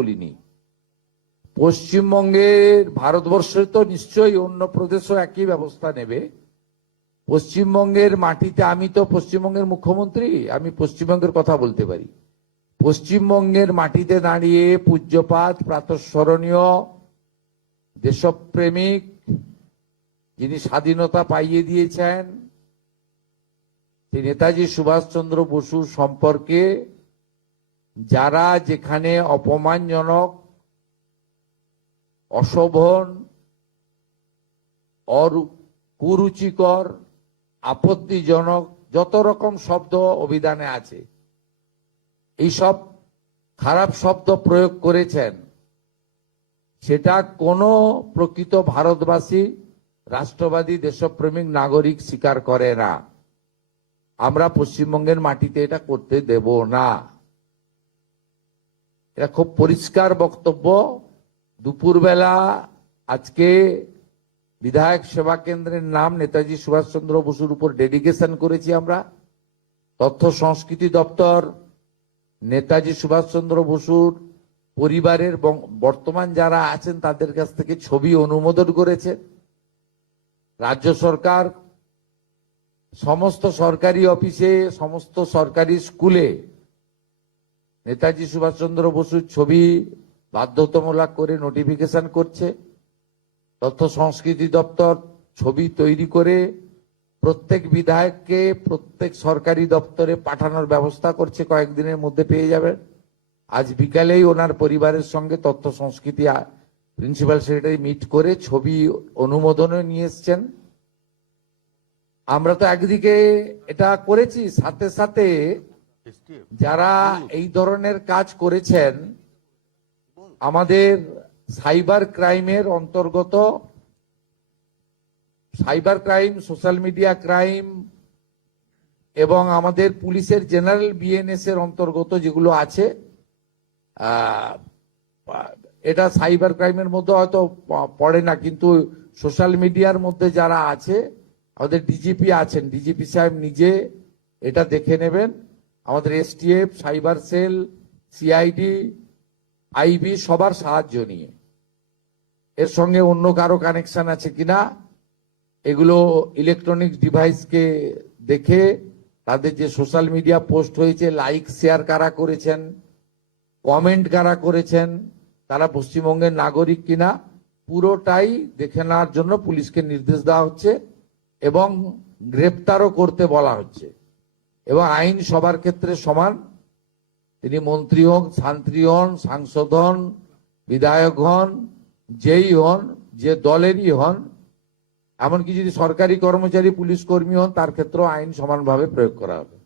বলিনি। পশ্চিমবঙ্গের, ভারতবর্ষে তো নিশ্চয়ই অন্য প্রদেশও একই ব্যবস্থা নেবে। পশ্চিমবঙ্গের মাটিতে, আমি তো পশ্চিমবঙ্গের মুখ্যমন্ত্রী, আমি পশ্চিমবঙ্গের কথা বলতে পারি। পশ্চিমবঙ্গের মাটিতে দাঁড়িয়ে পূজ্যপাত, প্রাতঃস্মরণীয় দেশপ্রেমিক, যিনি স্বাধীনতা পাইয়ে দিয়েছেন, নেতাজি সুভাষচন্দ্র বসু সম্পর্কে যারা যেখানে অপমানজনক, অশোভন, কুরুচিকর, আপত্তিজনক যত রকম শব্দ অভিধানে আছে, এইসব খারাপ শব্দ প্রয়োগ করেছেন, সেটা কোনো প্রকৃত ভারতবাসী, রাষ্ট্রবাদী, দেশপ্রেমিক নাগরিক স্বীকার করে না। আমরা পশ্চিমবঙ্গের মাটিতে এটা করতে দেব না। এটা খুব পরিষ্কার বক্তব্য। দুপুরবেলা আজকে বিধায়ক সেবা কেন্দ্রের নাম নেতাজি সুভাষচন্দ্র বসুর উপর ডেডিকেশন করেছি আমরা। তথ্য সংস্কৃতি দপ্তর নেতাজি সুভাষচন্দ্র বসুর পরিবারের বর্তমান যারা আছেন তাদের কাছ থেকে ছবি অনুমোদন করেছে। রাজ্য সরকার সমস্ত সরকারি অফিসে, সমস্ত সরকারি স্কুলে নেতাজি সুভাষচন্দ্র বসুর ছবি বাধ্যতামূলক করে নোটিফিকেশন করছে। তথ্য সংস্কৃতি দপ্তর ছবি তৈরি করে প্রত্যেক বিধায়ককে প্রত্যেক সরকারি দপ্তরে পাঠানোর ব্যবস্থা করছে। কয়েকদিনের মধ্যে পেয়ে যাবেন। আজ বিকালেই ওনার পরিবারের সঙ্গে তথ্য সংস্কৃতি প্রিন্সিপাল সেক্রেটারি মিট করে ছবি অনুমোদনে নিয়ে এসছেন। আমরা তো একদিকে এটা করেছি, সাথে সাথে যারা এই ধরনের কাজ করেছেন, আমাদের সাইবার ক্রাইমের অন্তর্গত, cyber crime, social media crime এবং আমাদের পুলিশের জেনারেল বিএনএস এর অন্তর্গত যেগুলো আছে, এটা সাইবার ক্রাইমের মধ্যে হয়তো পড়ে না, কিন্তু সোশ্যাল মিডিয়ার মধ্যে যারা আছে, আমাদের ডিজিপি আছেন, ডিজিপি সাহেব নিজে এটা দেখে নেবেন। আমাদের STF, cyber cell, CID, IB সবার সাহায্য নিয়ে, এর সঙ্গে অন্য কারো কানেকশন আছে কিনা এগুলো ইলেকট্রনিক ডিভাইসকে দেখে, তাদের যে সোশ্যাল মিডিয়া পোস্ট হয়েছে, লাইক শেয়ার কারা করেছেন, কমেন্ট কারা করেছেন, তারা পশ্চিমবঙ্গের নাগরিক কিনা, পুরোটাই দেখে নেওয়ার জন্য পুলিশকে নির্দেশ দেওয়া হচ্ছে এবং গ্রেপ্তারও করতে বলা হচ্ছে। এবং আইন সবার ক্ষেত্রে সমান। তিনি মন্ত্রী হন, শান্ত্রী হন, সাংসদ হন, বিধায়ক হন, যেই হন, যে দলেরই হন, এমনকি যদি সরকারি কর্মচারী, পুলিশ কর্মী হন, তার ক্ষেত্রেও আইন সমানভাবে প্রয়োগ করা হবে।